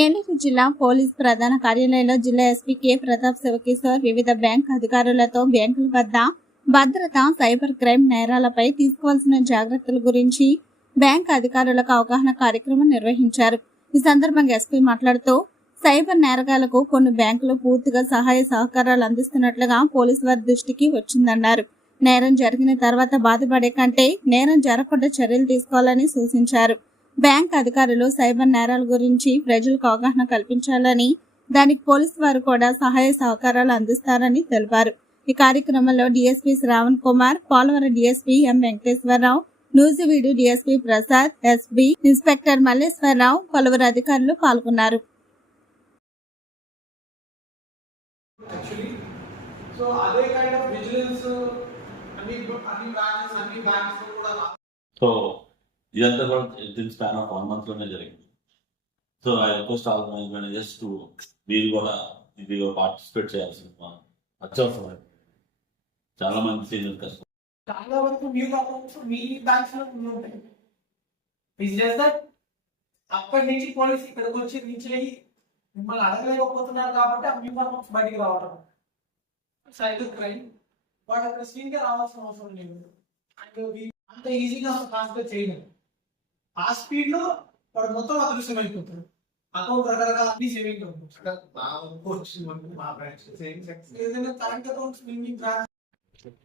ఏలూరు జిల్లా పోలీస్ ప్రధాన కార్యాలయంలో జిల్లా ఎస్పీ కె ప్రతాప్ శివకిశోర్ వివిధ బ్యాంక్ అధికారులతో బ్యాంకుల వద్ద భద్రత, సైబర్ క్రైమ్ నేరాలపై తీసుకోవాల్సిన జాగ్రత్తల గురించి బ్యాంక్ అధికారులకు అవగాహన కార్యక్రమం నిర్వహించారు. ఈ సందర్భంగా ఎస్పీ మాట్లాడుతూ సైబర్ నేరగాళ్లకు కొన్ని బ్యాంకులు పూర్తిగా సహాయ సహకారాలు అందిస్తున్నట్లుగా పోలీసు వారి దృష్టికి వచ్చిందన్నారు. నేరం జరిగిన తర్వాత బాధపడే కంటే నేరం జరగకుండా చర్యలు తీసుకోవాలని సూచించారు. బ్యాంక్ అధికారులు సైబర్ నేరాల గురించి ప్రజలకు అవగాహన కల్పించాలని, దానికి పోలీసు వారు కూడా సహాయ సహకారాలు అందిస్తారని తెలిపారు. ఈ కార్యక్రమంలో DSP Sravan Kumar, Polavaram DSP M Venkateswara Rao, Nuzvid DSP Prasad, SB inspector Malleswara Rao, పలువురు అధికారులు పాల్గొన్నారు. ఇదంతా కూడా వితిన్ స్పాన్ ఆఫ్ 1 month లోనే జరిగింది. So I request all managers to మీరు కూడా ఇది పార్టిసిపేట్ చేయాల్సిన అత్యవసరం. చాలా మంది సీనియర్ కస్టమర్ చాలా వరకు న్యూ అకౌంట్స్ మీ బ్యాంక్స్ లో ఉంటాయి. బిజినెస్ దట్ అక్కడి నుంచి పోలీస్ ఇక్కడికి వచ్చి రీచ్ అయ్యి మిమ్మల్ని అడగలేకపోతున్నారు కాబట్టి ఆ న్యూ అకౌంట్స్ బయటికి రావటం సైబర్ క్రైమ్ వాడు అక్కడ స్క్రీన్ కి రావాల్సిన అవసరం లేదు. అంత ఈజీగా ట్రాన్స్ఫర్ చేయలేదు. ఆ స్పీడ్ లో వాడు మొత్తం అదృశ్యం అయిపోతాడు. అకౌంట్ రకరకాల అన్ని saving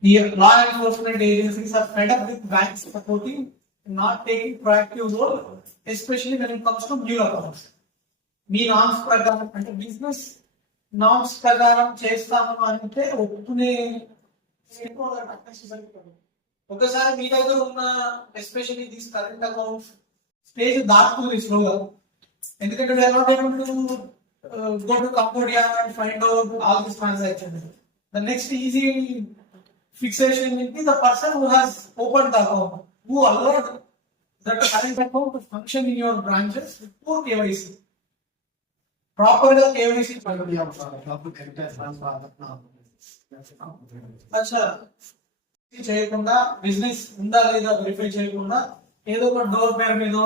The law enforcement agencies are fed up with banks supporting not taking proactive role, especially when it comes to new accounts. Me norms ప్రకారం అంటే బిజినెస్ నామ్స్ ప్రకారం చేస్తాము అంటే ఒప్పుకునే ఒకసారి మీ దగ్గర ఉన్న especially these current accounts stage దాటుతుంది స్లోగా. ఎందుకంటే we are not able to go to Cambodia and find out all these transactions. The next easy fixation will be the person who has opened the account, who allowed that current account to function in your branches for KYC. Properly KYC చేయకుండా business ఉందా లేదా verify చేయకుండా ఏదో ఒక door పేరు మీద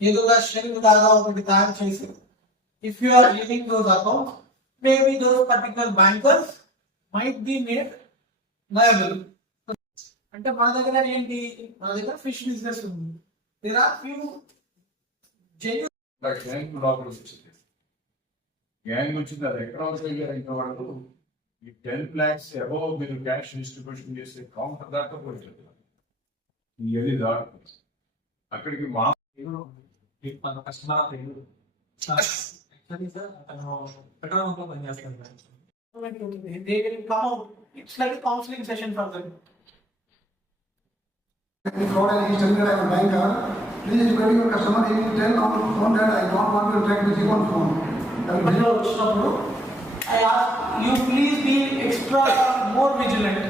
ఏదో ఒక షెల్ లాగా ఒకటి తయారు చేసి if you are leaving those account maybe those particular bankers might be made liable. అంటే మన దగ్గర ఏంటి, మన దగ్గర ఫిష్ బిజినెస్ ఉంది. There are few genuine gang వచ్చింది. అది ఎక్కడ అవుతాయి ఇంకా వాళ్ళు ఈ 10 lakhs అబౌవ్ మీరు క్యాష్ డిస్ట్రిబ్యూషన్ చేసే కౌంటర్ దాకా పోయింది. ఇది దాటు అక్కడికి మా they will come out. It's like a counseling session for them. Fraud and he's telling that I'm a banker. Please educate your customer. He will tell on phone that I don't want to interact with you on phone. I ask you please be extra more vigilant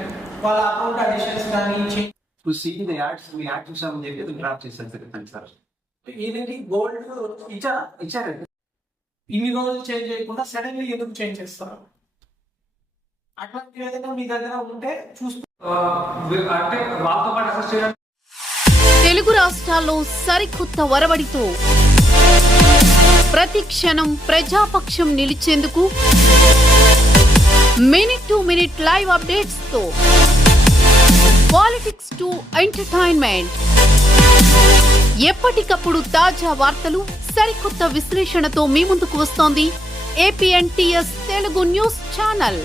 while account additions can change. To see the ads, we add to some data to grab this as a sir. ఏదంటే gold ఇచ్చారు ఇన్ని రోజులు change చేయకుండా suddenly ఎందుకు change చేస్తారు? అట్లాంటి ఏదైనా మీ దగ్గర ఉంటే చూస్తూ అంటే వాళ్ళతో పాటు తెలుగు రాష్ట్రాల్లో సరికొత్త వరవడితో ప్రతి క్షణం ప్రజాపక్షం నిలిచేందుకు minute to minute live updates తో పాలిటిక్స్ టు ఎంటర్టైన్మెంట్, ఎప్పటికప్పుడు తాజా వార్తలు, సరికొత్త విశ్లేషణతో మీ ముందుకు వస్తోంది APNTS తెలుగు న్యూస్ ఛానల్.